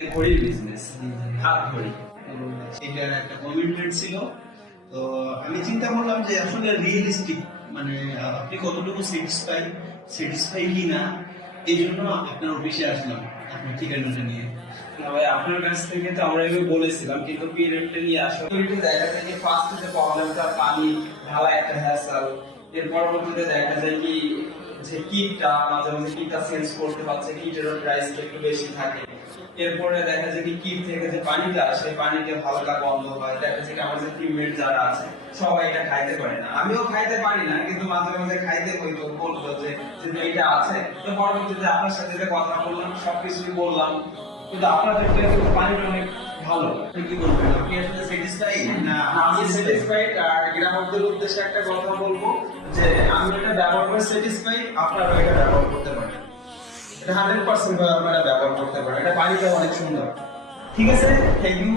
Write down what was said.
ঘড়ির বিজনেস, হাত ঘড়ি। এটার একটা কমিটমেন্ট ছিল। তো আমি চিন্তা করলাম যে আসলে রিয়েলিস্টিক মানে আপনি কতটুকু স্যাটিসফাই কি না, এই জন্য আপনার অফিসে আসলাম আপনার ঠিকানাটা নিয়ে। না ভাই, আপনার কাছ থেকে তো আমরা এগুলো বলেছিলাম, কিন্তু পিরিয়ডলি আসলে দেখা যায় কি ফার্স্টে যে প্রবলেমটা পানি ঢালা একটা হ্যাসেল, এর পরবর্তীতে দেখা যায় কি যে কিটটা মাঝে মাঝে কিটটা চেঞ্জ করতে পারছে, কিটেরও প্রাইস একটু বেশি থাকে। এরপরে দেখা যায় কি কিট থেকে যে পানিটা আসে, পানিতে হালকা গন্ধ হয়। দেখা যায় কি আমার যে টিমমেট যারা আছে সবাই এটা খাইতে পারে না, আমিও খাইতে পারি না, কিন্তু মাঝে মাঝে খাইতে হইতো, বলতো যে যে এটা আছে। তো পরবর্তীতে আপনার সাথে যে কথা বললাম, সবকিছুই বললাম, কিন্তু আপনাদের কিন্তু পানিটা অনেক ভালো। আপনি কি বলবেন, আপনি আসলে স্যাটিসফাই না? আমি স্যাটিসফাইড। আর গ্রাহকদের উদ্দেশ্যে একটা কথা বলবো যে আমি এটা ব্যবহার করে স্যাটিসফাইড, আপনারা এটা ব্যবহার করতে পারেন। এটা 100% আপনারা ব্যবহার করতে পারেন। এটা পানিটা অনেক সুন্দর। ঠিক আছে, থ্যাংক ইউ।